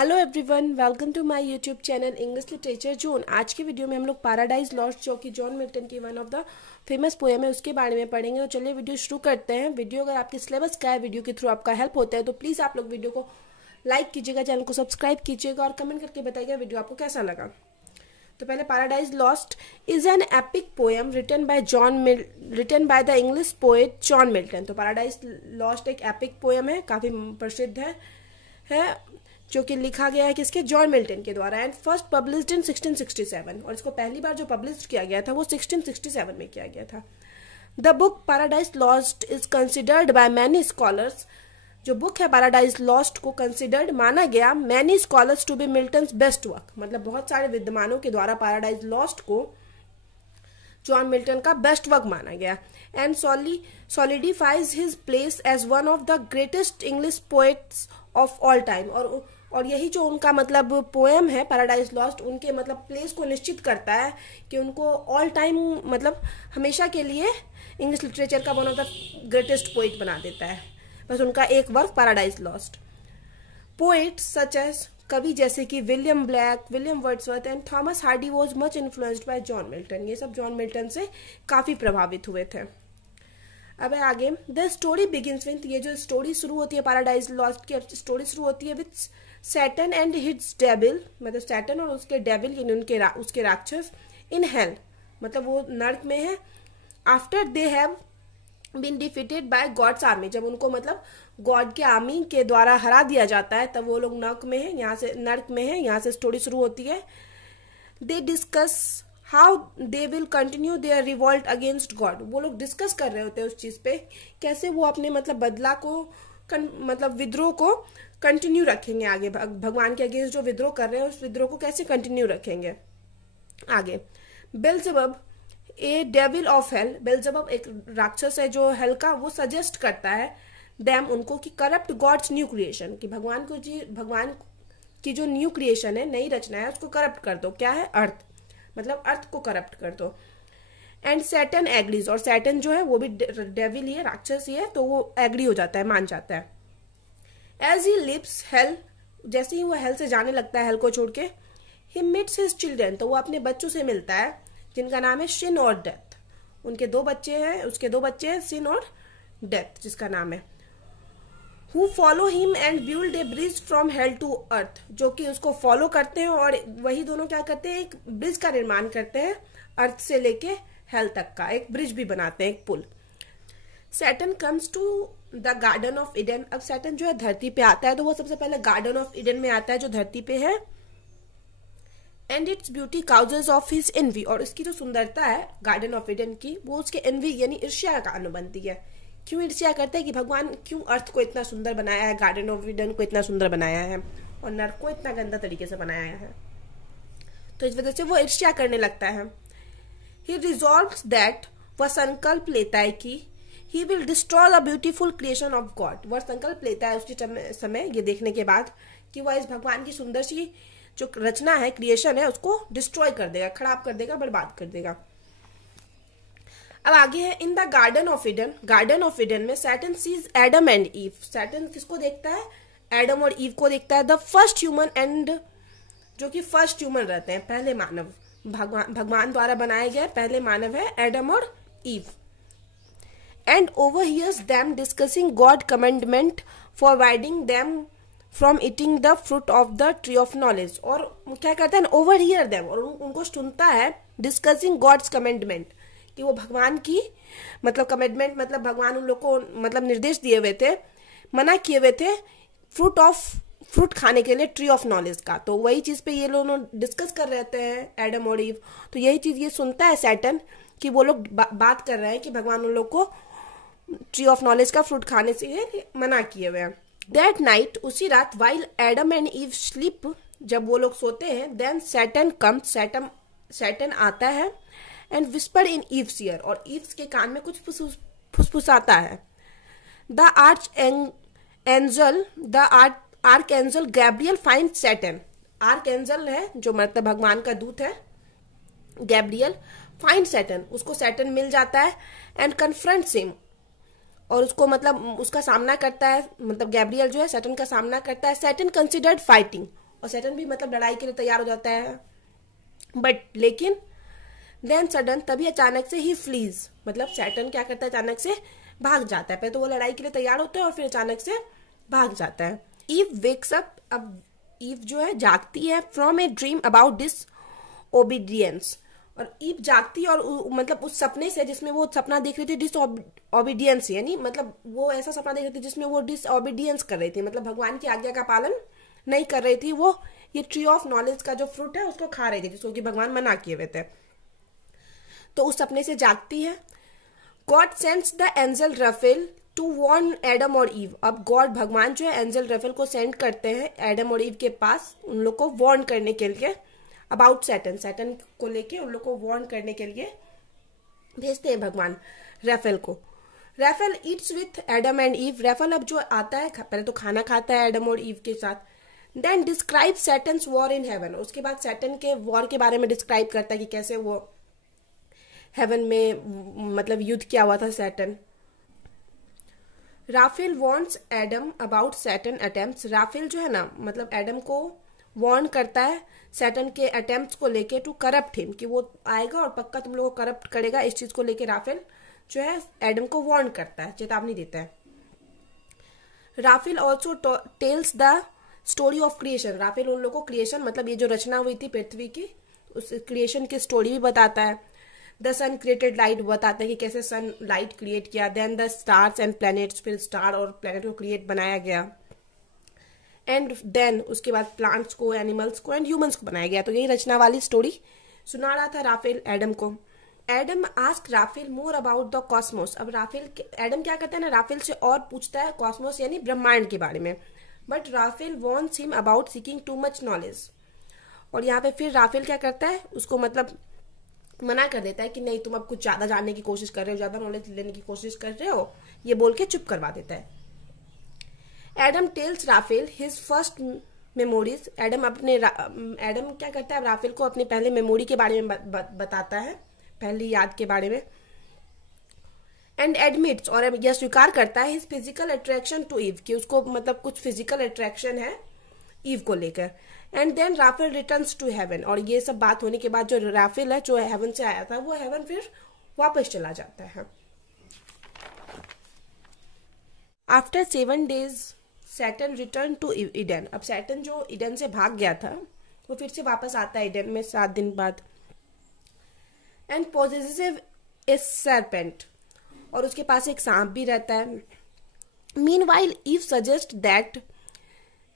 Hello everyone, welcome to my YouTube channel English literature zone. आज की video में हम लोग पैराडाइज लॉस्ट, जो कि जॉन मिल्टन की one of the famous poem है, उसके बारे में पढ़ेंगे। तो चलिए वीडियो शुरू करते हैं। वीडियो अगर आपके सिलेबस का है, वीडियो के थ्रू आपका हेल्प होता है, तो प्लीज़ आप लोग वीडियो को लाइक कीजिएगा, चैनल को सब्सक्राइब कीजिएगा और कमेंट करके बताइएगा वीडियो आपको कैसा लगा। तो पहले Paradise Lost is an epic poem written by the English poet John Milton. तो पैराडाइज लॉस्ट एक एपिक पोएम है, काफ़ी प्रसिद्ध है जो कि लिखा गया है किसके, जॉन मिल्टन के द्वारा, एंड फर्स्ट पब्लिश्ड इन 1667। और इसको पहली बार जो पब्लिश किया गया था वो 1667 में किया गया था। The book Paradise Lost is considered by many scholars. जो बुक है पैराडाइज लॉस्ट को कंसिडर्ड माना गया many scholars to be Milton's best work. मतलब बहुत सारे विद्वानों के द्वारा पैराडाइज लॉस्ट को जॉन मिल्टन का बेस्ट वर्क माना गया, and solidifies his place as one of the greatest English poets of all time। और यही जो उनका मतलब पोएम है पैराडाइज लॉस्ट, उनके मतलब प्लेस को निश्चित करता है कि उनको ऑल टाइम मतलब हमेशा के लिए इंग्लिश लिटरेचर का one of the greatest poet बना देता है, बस उनका एक work Paradise Lost. Poets such as, कवि जैसे कि William Blake, William Wordsworth and Thomas Hardy was much influenced by John Milton. ये सब जॉन मिल्टन से काफ़ी प्रभावित हुए थे। अब आगे, द स्टोरी बिगिंस विथ, ये जो स्टोरी शुरू होती है पैराडाइज लॉस्ट की स्टोरी शुरू होती है with Satan and his devil, मतलब सैटन और उसके डेविल यानी उसके राक्षस, इन हेल, मतलब वो नर्क में है। After they have been defeated by God's army, जब उनको मतलब गॉड के आर्मी के द्वारा हरा दिया जाता है तब वो लोग नर्क में है, यहाँ से नर्क में है, यहाँ से स्टोरी शुरू होती है। They discuss how they will continue their revolt against God. वो लोग डिस्कस कर रहे होते हैं उस चीज पे, कैसे वो अपने मतलब बदला को मतलब विद्रोह को कंटिन्यू रखेंगे आगे, भगवान के अगेंस्ट जो विद्रोह कर रहे हैं उस विद्रोह को कैसे कंटिन्यू रखेंगे आगे। बेल्जेबब ए डेविल ऑफ हेल, बेल्जेबब एक राक्षस है जो हेल का, वो सजेस्ट करता है डैम उनको कि करप्ट गॉड्स न्यू क्रिएशन, कि भगवान की जो न्यू क्रिएशन है, नई रचना है, उसको करप्ट कर दो। क्या है? अर्थ, मतलब अर्थ को करप्ट कर दो। एंड सैटन एग्रीज, और सैटन जो है वो भी डेविल ही है, राक्षस ही है, तो वो एग्री हो जाता है, मान जाता है। एज ही लिव्स हेल, जैसे ही वो हेल से जाने लगता है, हेल को छोड़ के, ही मीट्स हिज चिल्ड्रन, तो वो अपने बच्चों से मिलता है जिनका नाम है सिन और डेथ। उनके दो बच्चे हैं, उसके दो बच्चे हैं, सिन और डेथ जिसका नाम है। Who follow him and build a bridge from hell to earth, जो कि उसको फॉलो करते हैं और वही दोनों क्या करते हैं, एक ब्रिज का निर्माण करते हैं, अर्थ से लेके हेल तक का एक ब्रिज भी बनाते हैं, एक पुल। Satan comes to the garden of Eden, अब सैटन जो है धरती पे आता है, तो वो सबसे पहले गार्डन ऑफ ईडन में आता है जो धरती पे है। And its beauty causes of his envy, और इसकी जो सुंदरता है गार्डन ऑफ ईडन की, वो उसके एनवी यानी ईर्ष्या का कारण बनती है। क्यों ईर्ष्या करते हैं कि भगवान क्यों अर्थ को इतना सुंदर बनाया है, गार्डन ऑफ ईडन को इतना सुंदर बनाया है और नर्क को इतना गंदा तरीके से बनाया है, तो इस वजह से वो ईर्ष्या करने लगता है। ही रिजॉल्व्स दैट, वह संकल्प लेता है कि he will destroy the beautiful creation of God, वह संकल्प लेता है उसके समय ये देखने के बाद कि वह इस भगवान की सुंदर सी जो रचना है, क्रिएशन है, उसको डिस्ट्रॉय कर देगा, खराब कर देगा, बर्बाद कर देगा। अब आगे है, in the garden of Eden, garden of Eden में Satan sees Adam and Eve, Satan किसको देखता है? एडम और ईव को देखता है। द फर्स्ट ह्यूमन एंड, जो कि फर्स्ट ह्यूमन रहते हैं, पहले मानव, भगवान द्वारा बनाए गए पहले मानव है एडम और Eve. And overhears them discussing God commandment forbidding them from eating the fruit of the tree of knowledge, और क्या करता है? ओवरहियर देम, और उनको सुनता है डिस्कसिंग गॉड्स कमेंडमेंट, कि वो भगवान की मतलब कमेंडमेंट, मतलब भगवान उन लोग को मतलब निर्देश दिए हुए थे, मना किए हुए थे फ्रूट खाने के लिए, ट्री ऑफ नॉलेज का, तो वही चीज पे ये लोग डिस्कस कर रहते हैं एडम और ईव। तो यही चीज ये सुनता है सैटन कि वो लोग बात कर रहे हैं कि भगवान उन लोग को ट्री ऑफ नॉलेज का फ्रूट खाने से मना किए हुए हैं। दैट नाइट, उसी रात, while Adam and ewe sleep, जब वो लोग सोते हैं, देन सैटन कम्स, सैटन आता है, and whisper in Eve's ear, और ईव्स के कान में कुछ फुसफुसाता है। The archangel Gabriel find Satan, archangel है जो मतलब भगवान का दूत है, गैब्रियल फाइंड सैटन, उसको सैटन मिल जाता है, एंड कन्फ्रंट्स हिम, और उसको मतलब उसका सामना करता है, मतलब गैब्रियल जो है सैटर्न का सामना करता है। सैटर्न कंसिडर्ड फाइटिंग, और सैटर्न भी मतलब लड़ाई के लिए तैयार हो जाता है। बट लेकिन देन सडन, तभी अचानक से ही फ्लीज, मतलब सैटर्न क्या करता है, अचानक से भाग जाता है। पहले तो वो लड़ाई के लिए तैयार होता है और फिर अचानक से भाग जाता है। ईव वेक्स अप, अब ईव जो है जागती है from a dream about disobedience, और ईव जागती और मतलब उस सपने से जिसमें वो सपना देख रही थी डिस ओबीडियंस, यानी मतलब वो ऐसा सपना देख रही थी जिसमें वो डिस ओबीडियंस कर रही थी, मतलब भगवान की आज्ञा का पालन नहीं कर रही थी। वो ये ट्री ऑफ नॉलेज का जो फ्रूट है उसको खा रही थी, जिसको कि भगवान मना किए हुए थे। तो उस सपने से जागती है। God sends the angel Raphael to warn Adam और ईव, अब गॉड भगवान जो है एंजल रफेल को सेंड करते हैं एडम और ईव के पास, उन लोग को वार्न करने के लिए अबाउट सैटर्न, सैटर्न को लेके उन लोग को वार्न करने के लिए भेजते हैं भगवान रफेल को। Raphael eats with Adam and Eve, Raphael अब जो आता है पहले तो खाना खाता है एडम और ईव के साथ। Then describe Saturn's war in heaven, उसके बाद सैटर्न के वॉर के बारे में डिस्क्राइब करता है कि कैसे वो हेवन में मतलब युद्ध किया हुआ था Satan. Raphael warns Adam about Satan attempts, Raphael जो है ना मतलब एडम को वार्न करता है सैटर्न के अटेम्प्ट्स को लेके टू करप्ट हिम, कि वो आएगा और पक्का तुम लोगों को करप्ट करेगा। इस चीज को लेके राफेल जो है एडम को वार्न करता है, चेतावनी देता है। Raphael also tells the story of creation, Raphael उन लोगों को क्रिएशन मतलब ये जो रचना हुई थी पृथ्वी की उस क्रिएशन की स्टोरी भी बताता है। द सन क्रिएटेड लाइट, बताता है कि कैसे सन लाइट क्रिएट किया। Then the stars and planets, फिर स्टार और प्लैनेट को क्रिएट बनाया गया। एंड देन उसके बाद प्लांट्स को, एनिमल्स को एंड ह्यूमंस को बनाया गया। तो यही रचना वाली स्टोरी सुना रहा था राफेल एडम को। Adam ask Raphael more about the cosmos, अब राफेल एडम क्या करता है ना, राफेल से और पूछता है कॉस्मोस यानी ब्रह्मांड के बारे में। But Raphael wants him about seeking too much knowledge, और यहाँ पे फिर राफेल क्या करता है, उसको मतलब मना कर देता है कि नहीं तुम अब कुछ ज्यादा जानने की कोशिश कर रहे हो, ज्यादा नॉलेज लेने की कोशिश कर रहे हो, ये बोल के चुप करवा देता है। Adam tells Raphael his first memories, Adam क्या करता है, राफेल को अपनी पहले मेमोरी के बारे में बताता है, पहली याद के बारे में। एंड एडमिट्स, और यह स्वीकार करता है his physical attraction to Eve, कि उसको मतलब कुछ फिजिकल अट्रैक्शन है ईव को लेकर। And then Raphael returns to heaven, और ये सब बात होने के बाद जो राफेल है जो हेवन से आया था वो हेवन फिर वापस चला जाता है। After 7 days Satan return to Eden, अब सैटर्न जो ईडन से भाग गया था वो फिर से वापस आता है ईडन में 7 दिन बाद। एंड पोजेसेस ए सर्पेंट, और उसके पास एक सांप भी रहता है। Meanwhile Eve suggest that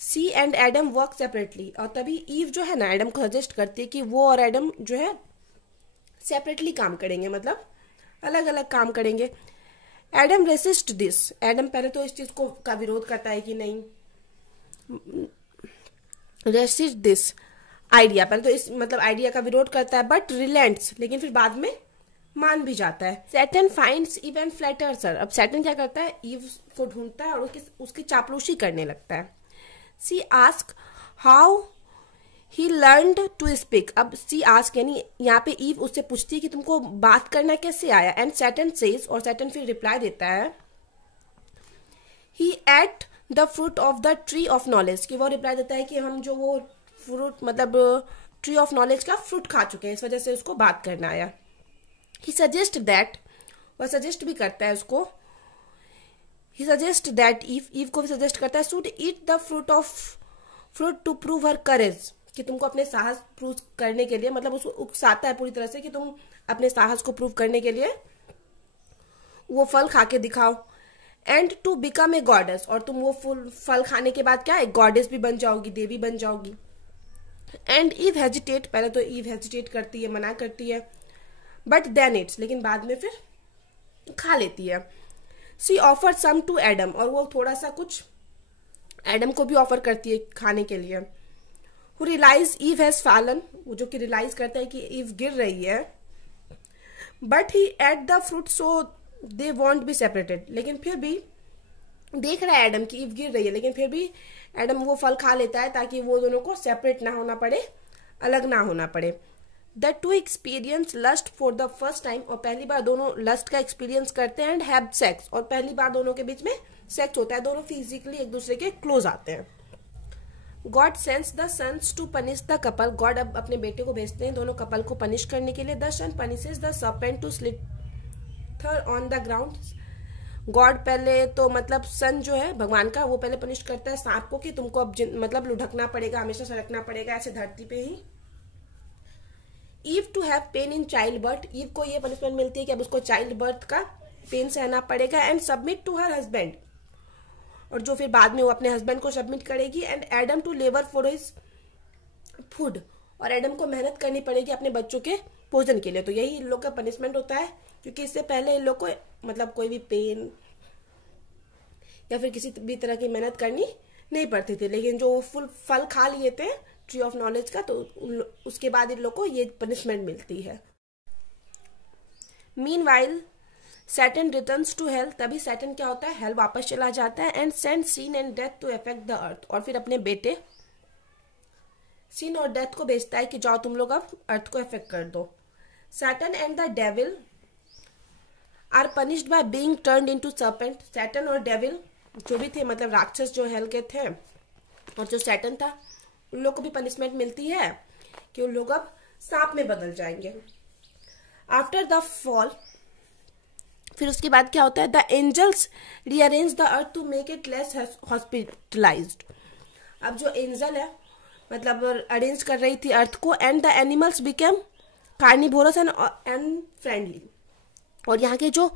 she and Adam work separately, और तभी ईव जो है ना एडम को सजेस्ट करती है कि वो और एडम जो है सेपरेटली काम करेंगे, मतलब अलग अलग काम करेंगे। एडम रेसिस्ट दिस, एडम पहले तो इस चीज को का विरोध करता है कि नहीं, रेसिस्ट दिस आइडिया, पहले तो इस मतलब आइडिया का विरोध करता है, बट रिलेंट्स, लेकिन फिर बाद में मान भी जाता है। Saturn finds Eve and flatters her, अब सैटर्न क्या करता है, ईव को ढूंढता है और उसकी चापलूसी करने लगता है। She ask how he learned to speak, अब सी आस्क यानी यहाँ पे ईव उससे पूछती है कि तुमको बात करना कैसे आया। एंड सैटर्न सेज, और सैटर्न फिर रिप्लाई देता है he ate the fruit of the tree of knowledge, कि वो रिप्लाई देता है कि हम जो वो फ्रूट मतलब ट्री ऑफ नॉलेज का फ्रूट खा चुके हैं, इस वजह से उसको बात करना आया। ही सजेस्ट दैट, वह सजेस्ट भी करता है उसको, ही सजेस्ट दैट ईव को भी सजेस्ट करता है should eat the fruit to prove her courage, कि तुमको अपने साहस प्रूव करने के लिए, मतलब उसको उकसाता है पूरी तरह से कि तुम अपने साहस को प्रूव करने के लिए वो फल खा के दिखाओ। And to become a goddess, और तुम वो फल खाने के बाद क्या एक गॉडेस भी बन जाओगी, देवी बन जाओगी। एंड ईव हेजिटेट, पहले तो ईव हेजिटेट करती है, मना करती है, बट देन इट्स, लेकिन बाद में फिर खा लेती है। सी ऑफर सम टू एडम, और वो थोड़ा सा कुछ एडम को भी ऑफर करती है खाने के लिए। Who realize Eve has fallen, वो जो कि रियलाइज करता है कि ईव गिर रही है। But he ate the fruit so they want be separated, लेकिन फिर भी देख रहा है एडम की ईव गिर रही है, लेकिन फिर भी एडम वो फल खा लेता है ताकि वो दोनों को सेपरेट ना होना पड़े, अलग ना होना पड़े। The two experience lust for the first time, और पहली बार दोनों लस्ट का एक्सपीरियंस करते हैं। एंड हैव सेक्स, और पहली बार दोनों के बीच में सेक्स होता है, दोनों फिजिकली एक दूसरे के क्लोज आते हैं। God sends the sons to punish the couple, God अब अपने बेटे को भेजते हैं दोनों कपल को पनिश करने के लिए। The son punishes the serpent to slither on the ground, God पहले तो मतलब सन जो है भगवान का, वो पहले पनिश करता है सांप को कि तुमको अब मतलब लुढ़कना पड़ेगा, हमेशा सड़कना पड़ेगा ऐसे धरती पे ही। Eve to have pain in childbirth, Eve को ये पनिशमेंट मिलती है कि अब उसको चाइल्ड बर्थ का पेन सहना पड़ेगा। And submit to her husband, और जो फिर बाद में वो अपने हस्बैंड को सबमिट करेगी। And Adam to labour for his food, और एडम को मेहनत करनी पड़ेगी अपने बच्चों के भोजन के लिए। तो यही इन लोग का पनिशमेंट होता है, क्योंकि इससे पहले इन लोग को मतलब कोई भी पेन या फिर किसी भी तरह की मेहनत करनी नहीं पड़ती थी। लेकिन जो फुल फल खा लिए थे ट्री ऑफ नॉलेज का, तो उसके बाद इन लोग को ये पनिशमेंट मिलती है। Meanwhile Satan returns to hell, तभी सैटर्न क्या होता है, हेल वापस चला जाता है। And send sin and death to affect the earth, और फिर अपने बेटे सीन और डेथ को भेजता है कि जाओ तुम लोग अब अर्थ को अफेक्ट कर दो। Satan and the devil are punished by being turned into serpent, Satan और डेविल जो भी थे मतलब राक्षस जो हेल के थे और जो सैटर्न था, उन लोग को भी पनिशमेंट मिलती है कि उन लोग अब सांप में बदल जाएंगे। आफ्टर द फॉल, फिर उसके बाद क्या होता है, the angels rearrange the earth to make it less hospitalized, अब जो एंजल है मतलब अरेंज कर रही थी अर्थ को। And the animals became carnivorous and friendly, और यहाँ के जो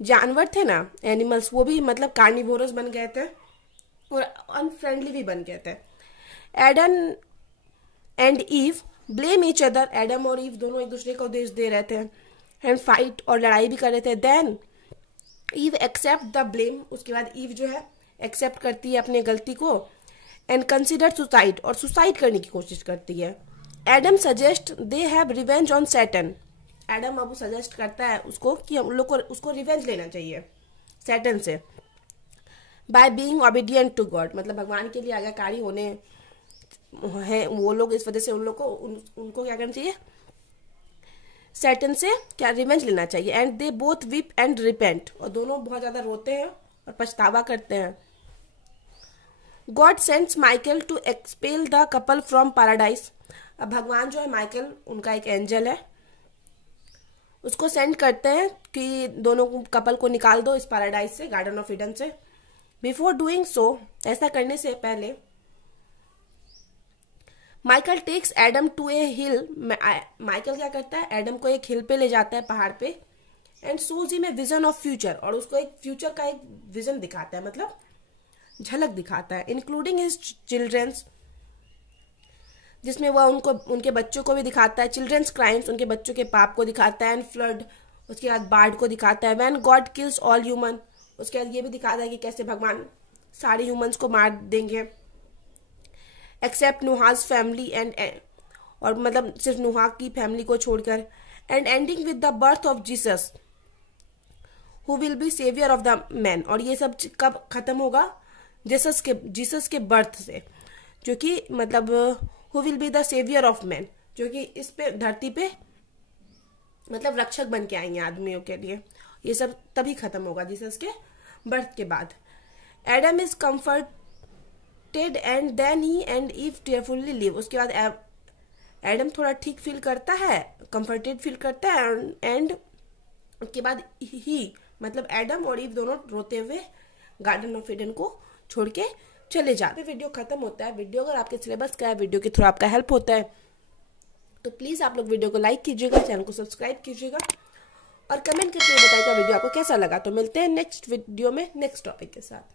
जानवर थे ना एनिमल्स, वो भी मतलब कार्निवोरस बन गए थे और अनफ्रेंडली भी बन गए थे। Adam and ewe blame each other, Adam और ईव दोनों एक दूसरे को दोष दे रहे थे एंड फाइट और लड़ाई भी कर रहे थे। Then Eve accept the blame, उसके बाद ईव जो है एक्सेप्ट करती है अपनी गलती को। एंड कंसिडर सुसाइड, और सुसाइड करने की कोशिश करती है। Adam suggest they have revenge on Saturn, Adam अब सजेस्ट करता है उसको कि हम लोग को उसको रिवेंज लेना चाहिए सैटर्न से। By being obedient to God, मतलब भगवान के लिए आज्ञाकारी होने हैं वो लोग, इस वजह से उन लोग को उनको क्या करना चाहिए, सैटर्न से क्या रिवेंज लेना चाहिए। And they both weep and repent, और दोनों बहुत ज्यादा रोते हैं और पछतावा करते हैं। God sends Michael to expel the couple from paradise, अब भगवान जो है माइकल उनका एक एंजल है, उसको सेंड करते हैं कि दोनों कपल को निकाल दो इस पैराडाइज से, गार्डन ऑफ ईडन से। बिफोर डूइंग सो, ऐसा करने से पहले Michael takes Adam to a hill, Michael क्या करता है, एडम को एक हिल पे ले जाता है पहाड़ पे। And shows him a vision of future, और उसको एक फ्यूचर का एक विजन दिखाता है, मतलब झलक दिखाता है। इंक्लूडिंग हिज चिल्ड्रंस, जिसमें वह उनको उनके बच्चों को भी दिखाता है। चिल्ड्रंस क्राइम्स, उनके बच्चों के पाप को दिखाता है। एंड फ्लड, उसके बाद बाढ़ को दिखाता है। When God kills all human, उसके बाद ये भी दिखाता है कि कैसे भगवान सारे ह्यूमंस को मार देंगे एक्सेप्ट नुहाज फैमिली, एंड और मतलब सिर्फ नुहा की फैमिली को छोड़कर। And ending with the birth of Jesus who will be saviour of the man, और ये सब कब खत्म होगा, जीसस के बर्थ से, जो कि मतलब who will be the saviour of man, जो कि इस पे धरती पे मतलब रक्षक बन के आएंगे आदमियों के लिए। ये सब तभी खत्म होगा जीसस के बर्थ के बाद। Adam is comforted and then he and Eve tearfully live, उसके बाद एडम थोड़ा ठीक फील करता है, कंफर्टेड फील करता है। एंड उसके बाद ही मतलब एडम और ईव दोनों रोते हुए गार्डन ऑफ ईडन को छोड़ के चले जाते। वीडियो खत्म होता है। वीडियो अगर आपके सिलेबस का है, वीडियो के थ्रू आपका हेल्प होता है, तो प्लीज आप लोग वीडियो को लाइक कीजिएगा, चैनल को सब्सक्राइब कीजिएगा और कमेंट करके बताइएगा वीडियो आपको कैसा लगा। तो मिलते हैं नेक्स्ट वीडियो में नेक्स्ट टॉपिक के साथ।